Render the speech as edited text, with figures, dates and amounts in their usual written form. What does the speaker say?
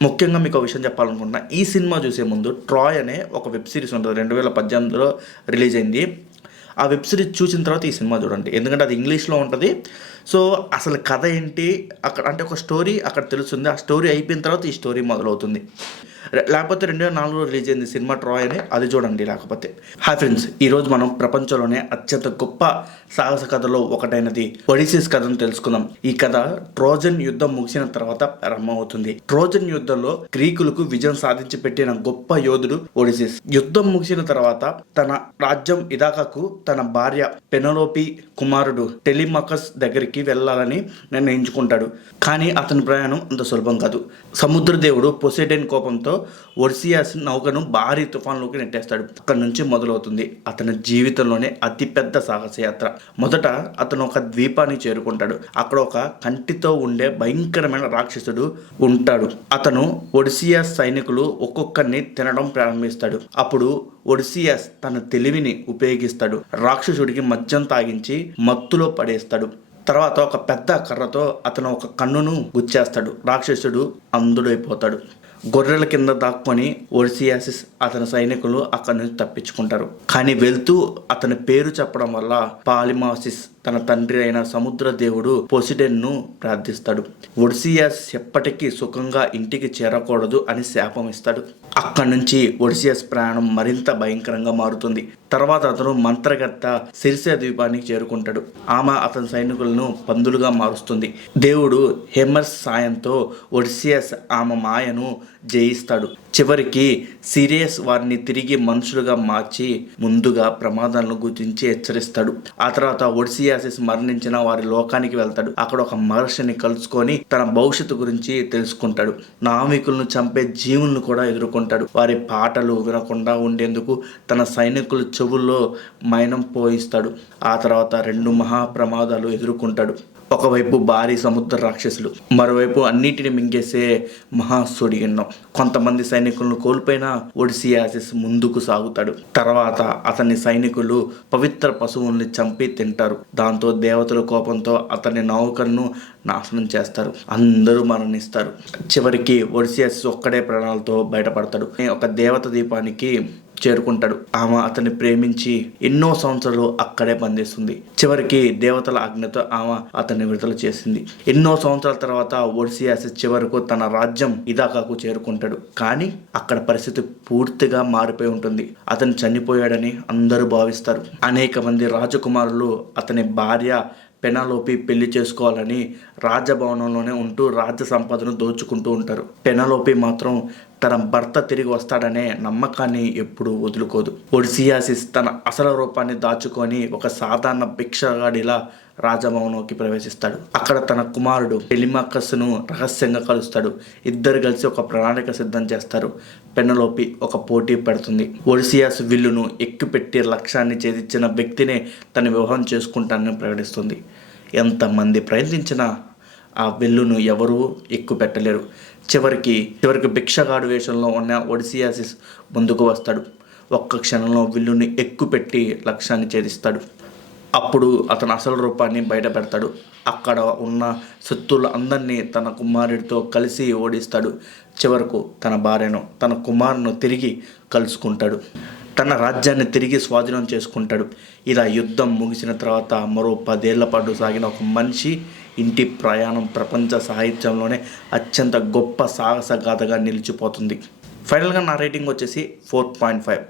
ముఖ్యంగా మీకు ఒక విషయం చెప్పాలనుకుంటున్నా. ఈ సినిమా చూసే ముందు 'ట్రాయ్' అనే ఒక వెబ్ సిరీస్ ఉంటుంది. 2018లో రిలీజ్ అయింది. ఆ వెబ్ సిరీస్ చూసిన తర్వాత ఈ సినిమా చూడండి. ఎందుకంటే అది ఇంగ్లీష్‌లో ఉంటది. సో, అసలు కథ ఏంటి అక్కడ అంటే ఒక స్టోరీ అక్కడ తెలుస్తుంది. ఆ స్టోరీ అయిపోయిన తర్వాత ఈ స్టోరీ మొదలవుతుంది. లేకపోతే 2004లో రిలీజ్ అయింది సినిమా 'ట్రాయ్' అని, అది చూడండి లేకపోతే. హాయ్ ఫ్రెండ్స్, ఈరోజు మనం ప్రపంచంలోనే అత్యంత గొప్ప సాహస కథలో ఒకటైనది ఒడిసీస్ కథను తెలుసుకుందాం. ఈ కథ ట్రోజన్ యుద్ధం ముగిసిన తర్వాత ప్రారంభమవుతుంది. ట్రోజన్ యుద్ధంలో గ్రీకులకు విజయం సాధించి పెట్టిన గొప్ప యోధుడు ఒడిసీస్. యుద్ధం ముగిసిన తర్వాత తన రాజ్యం ఇథాకాకు తన భార్య పెనలోపి కుమారుడు టెలిమాకస్ దగ్గరికి వెళ్ళాలని నిర్ణయించుకుంటాడు. కానీ అతని ప్రయాణం అంత సులభం కాదు. సముద్ర దేవుడు పొసైడన్ కోపంతో ఒడిసియాస్ నౌకను భారీ తుఫాన్లోకి నెట్టేస్తాడు. అక్కడి నుంచి మొదలవుతుంది అతని జీవితంలోనే అతిపెద్ద సాహసయాత్ర. మొదట అతను ఒక ద్వీపాన్ని చేరుకుంటాడు. అక్కడ ఒక కంటితో ఉండే భయంకరమైన రాక్షసుడు ఉంటాడు. అతను ఒడిసియాస్ సైనికులు ఒక్కొక్కరిని తినడం ప్రారంభిస్తాడు. అప్పుడు ఒడిసియాస్ తన తెలివిని ఉపయోగిస్తాడు. రాక్షసుడికి మద్యం తాగించి మత్తులో పడేస్తాడు. తర్వాత ఒక పెద్ద కర్రతో అతను ఒక కన్నును గుచ్చేస్తాడు. రాక్షసుడు అంధుడైపోతాడు. గొర్రెల కింద దాక్కొని ఒడిసియాసిస్ అతని సైనికులు అక్కడి నుంచి తప్పించుకుంటారు. కానీ వెళ్తూ అతని పేరు చెప్పడం వల్ల పాలిమాసిస్ తన తండ్రి అయిన సముద్ర దేవుడు పొసిడెన్ను ప్రార్థిస్తాడు. ఒడిసియాస్ ఎప్పటికీ సుఖంగా ఇంటికి చేరకూడదు అని శాపం ఇస్తాడు. అక్కడి నుంచి ఒడిసియాస్ ప్రయాణం మరింత భయంకరంగా మారుతుంది. తర్వాత అతను మంత్రగత్త సిరిసే ద్వీపానికి చేరుకుంటాడు. ఆమె అతని సైనికులను పందులుగా మారుస్తుంది. దేవుడు హెమర్స్ సాయంతో ఒడిసియాస్ ఆమె మాయను జయిస్తాడు. చివరికి సిరియస్ వారిని తిరిగి మనుషులుగా మార్చి ముందుగా ప్రమాదాలను గురించి హెచ్చరిస్తాడు. ఆ తర్వాత ఒడిసియాసిస్ మరణించిన వారి లోకానికి వెళ్తాడు. అక్కడ ఒక మహర్షిని కలుసుకొని తన భవిష్యత్తు గురించి తెలుసుకుంటాడు. నావికులను చంపే జీవులను కూడా ఎదుర్కొంటాడు. వారి పాటలు వినకుండా ఉండేందుకు తన సైనికుల చెవుల్లో మైనం పోయిస్తాడు. ఆ తర్వాత 2 మహా ప్రమాదాలు ఎదుర్కొంటాడు. ఒకవైపు భారీ సముద్ర రాక్షసులు, మరోవైపు అన్నిటిని మింగేసే మహాసుడిగిన్నం. కొంతమంది సైనికులను కోల్పోయిన ఒడిసియాసిస్ ముందుకు సాగుతాడు. తర్వాత అతని సైనికులు పవిత్ర పశువుల్ని చంపి తింటారు. దాంతో దేవతల కోపంతో అతని నౌకలను నాశనం చేస్తారు. అందరూ మరణిస్తారు. చివరికి ఒడిసియాసిస్ ఒక్కడే ప్రాణాలతో బయటపడతాడు. ఒక దేవత దీపానికి చేరుకుంటాడు. ఆమె అతన్ని ప్రేమించి ఎన్నో సంవత్సరాలు అక్కడే బంధిస్తుంది. చివరికి దేవతల ఆజ్ఞతో ఆమె అతన్ని విడుదల చేసింది. ఎన్నో సంవత్సరాల తర్వాత ఒడిసియాసిస్ చివరకు తన రాజ్యం ఇథాకాకు చేరుకుంటాడు. కానీ అక్కడ పరిస్థితి పూర్తిగా మారిపోయి ఉంటుంది. అతను చనిపోయాడని అందరూ భావిస్తారు. అనేక మంది రాజకుమారులు అతని భార్య పెనలోపి పెళ్లి చేసుకోవాలని రాజభవనంలోనే ఉంటూ రాజ్య సంపదను దోచుకుంటూ ఉంటారు. పెనలోపి మాత్రం తన భర్త తిరిగి వస్తాడనే నమ్మకాన్ని ఎప్పుడూ వదులుకోదు. ఒడిసియాసిస్ తన అసలు రూపాన్ని దాచుకొని ఒక సాధారణ భిక్షగాడిలా రాజభవనంలోకి ప్రవేశిస్తాడు. అక్కడ తన కుమారుడు టెలిమాకస్ను రహస్యంగా కలుస్తాడు. ఇద్దరు కలిసి ఒక ప్రణాళిక సిద్ధం చేస్తారు. పెనలోపి ఒక పోటీ పెడుతుంది. ఒడిసియాస్ విల్లును ఎక్కుపెట్టి లక్ష్యాన్ని ఛేదించిన వ్యక్తినే తన వివాహం చేసుకుంటానని ప్రకటిస్తుంది. ఎంతమంది ప్రయత్నించినా ఆ విల్లును ఎవరూ ఎక్కుపెట్టలేరు. చివరికి భిక్షగాడు వేషంలో ఉన్న ఒడిసియాసిస్ ముందుకు వస్తాడు. ఒక్క క్షణంలో విల్లుని ఎక్కుపెట్టి లక్ష్యాన్ని ఛేదిస్తాడు. అప్పుడు అతను అసలు రూపాన్ని బయట పెడతాడు. అక్కడ ఉన్న శత్రువులు అందరినీ తన కుమారుడితో కలిసి ఓడిస్తాడు. చివరకు తన భార్యను తన కుమారును తిరిగి కలుసుకుంటాడు. తన రాజ్యాన్ని తిరిగి స్వాధీనం చేసుకుంటాడు. ఇలా యుద్ధం ముగిసిన తర్వాత మరో 10 ఏళ్ల పాటు సాగిన ఒక మనిషి ఇంటి ప్రయాణం ప్రపంచ సాహిత్యంలోనే అత్యంత గొప్ప సాహస గాథగా నిలిచిపోతుంది. ఫైనల్గా నా రేటింగ్ వచ్చేసి 4.5.